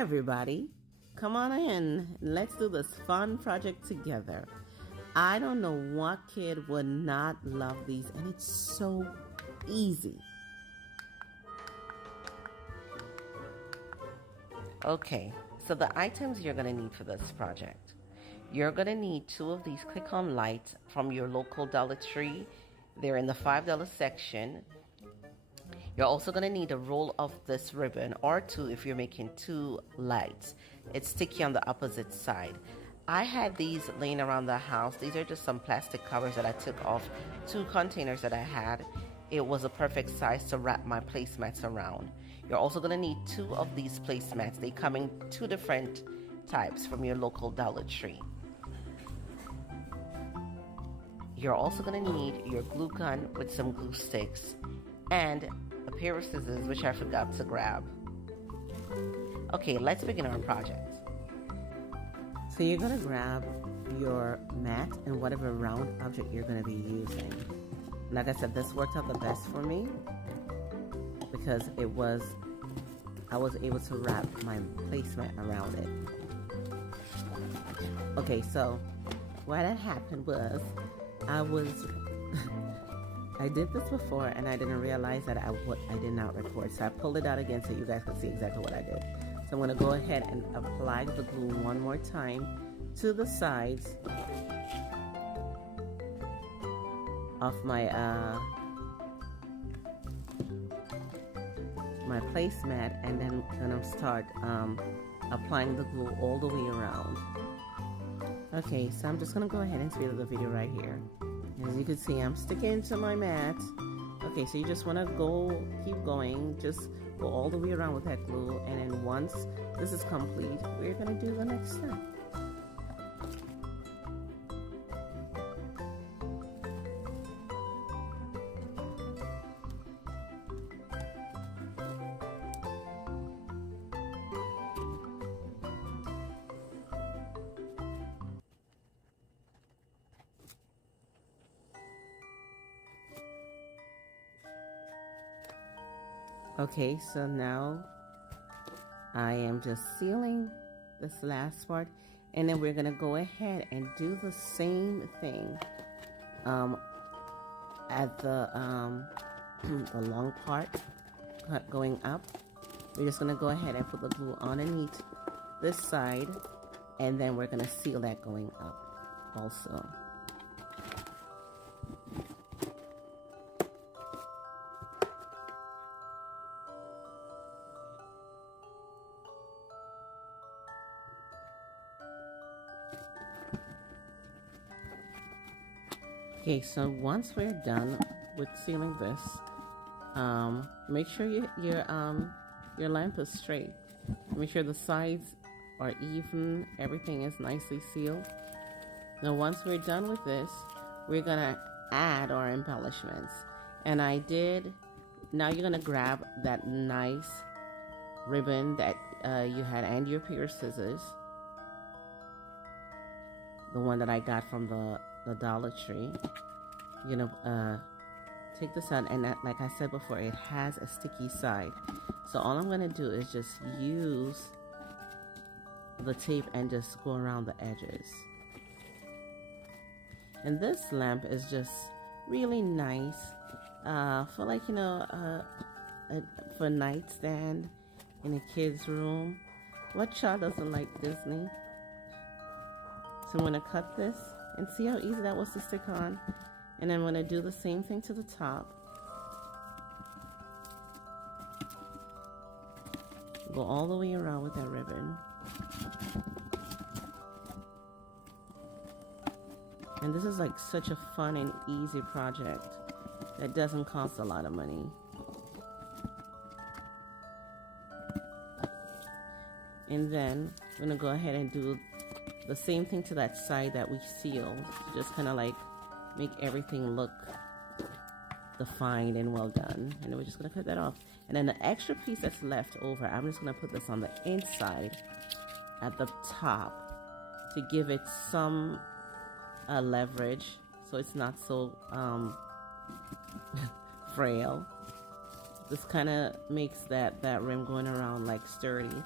everybody. Come on in. Let's do this fun project together. I don't know what kid would not love these, and it's so easy. Okay, so the items you're going to need for this project. You're going to need 2 of these click-on lights from your local Dollar Tree. They're in the $5 section. You're also going to need a roll of this ribbon, or 2 if you're making 2 lights. It's sticky on the opposite side. I had these laying around the house. These are just some plastic covers that I took off 2 containers that I had. It was a perfect size to wrap my placemats around. You're also going to need 2 of these placemats. They come in 2 different types from your local Dollar Tree. You're also going to need your glue gun with some glue sticks and a pair of scissors, which I forgot to grab. Okay, let's begin our project. So you're going to grab your mat and whatever round object you're going to be using. Like I said, this worked out the best for me because I was able to wrap my placemat around it. Okay, so what had happened was I did this before and I didn't realize that I did not record. So I pulled it out again so you guys can see exactly what I did. So I'm going to go ahead and apply the glue one more time to the sides of my my placemat, and then I'm going to start applying the glue all the way around. Okay, so I'm just going to go ahead and speed up the video right here. As you can see, I'm sticking to my mat. Okay, so you just want to keep going, just go all the way around with that glue, and then once this is complete, we're going to do the next step. Okay, so now I am just sealing this last part, and then we're gonna go ahead and do the same thing at the the long part going up. We're just gonna go ahead and put the glue underneath this side, and then we're gonna seal that going up also. Okay, so once we're done with sealing this, make sure your lamp is straight. Make sure the sides are even, everything is nicely sealed. Now once we're done with this, we're gonna add our embellishments. And now you're gonna grab that nice ribbon that you had and your pair of scissors. The one that I got from the Dollar Tree. You're gonna take this out, and like I said before, it has a sticky side. So all I'm gonna do is just use the tape and just go around the edges. And this lamp is just really nice for, like, you know, for a nightstand in a kid's room. What child doesn't like Disney? So I'm gonna cut this. And see how easy that was to stick on? And I'm going to do the same thing to the top. Go all the way around with that ribbon. And this is like such a fun and easy project that doesn't cost a lot of money. And then I'm going to go ahead and do the same thing to that side that we sealed, to just kind of like make everything look defined and well done. And then we're just going to cut that off. And then the extra piece that's left over, I'm just going to put this on the inside at the top to give it some leverage so it's not so frail. This kind of makes that rim going around like sturdy.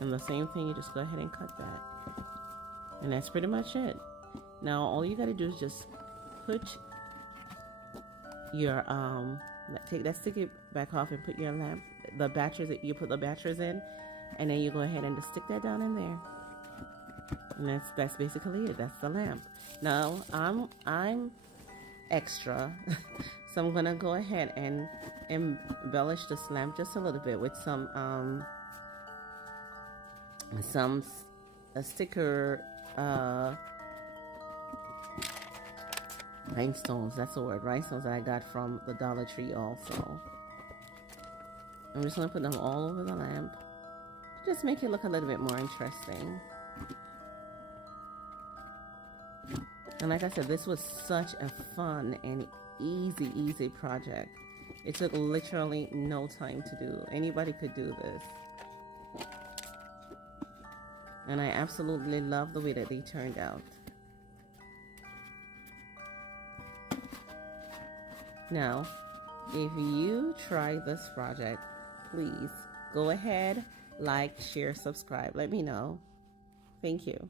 And the same thing, you just go ahead and cut that. And that's pretty much it. Now all you gotta do is just put your take that sticky back off and put your lamp, the batteries that you put the batteries in, and then you go ahead and just stick that down in there. And that's basically it. That's the lamp. Now I'm extra, so I'm gonna go ahead and embellish this lamp just a little bit with some sticker rhinestones. That's the word, rhinestones, that I got from the Dollar Tree also. I'm just gonna put them all over the lamp, just make it look a little bit more interesting. And like I said, this was such a fun and easy project. It took literally no time to do. Anybody could do this. And I absolutely love the way that they turned out. Now, if you try this project, please go ahead, like, share, subscribe. Let me know. Thank you.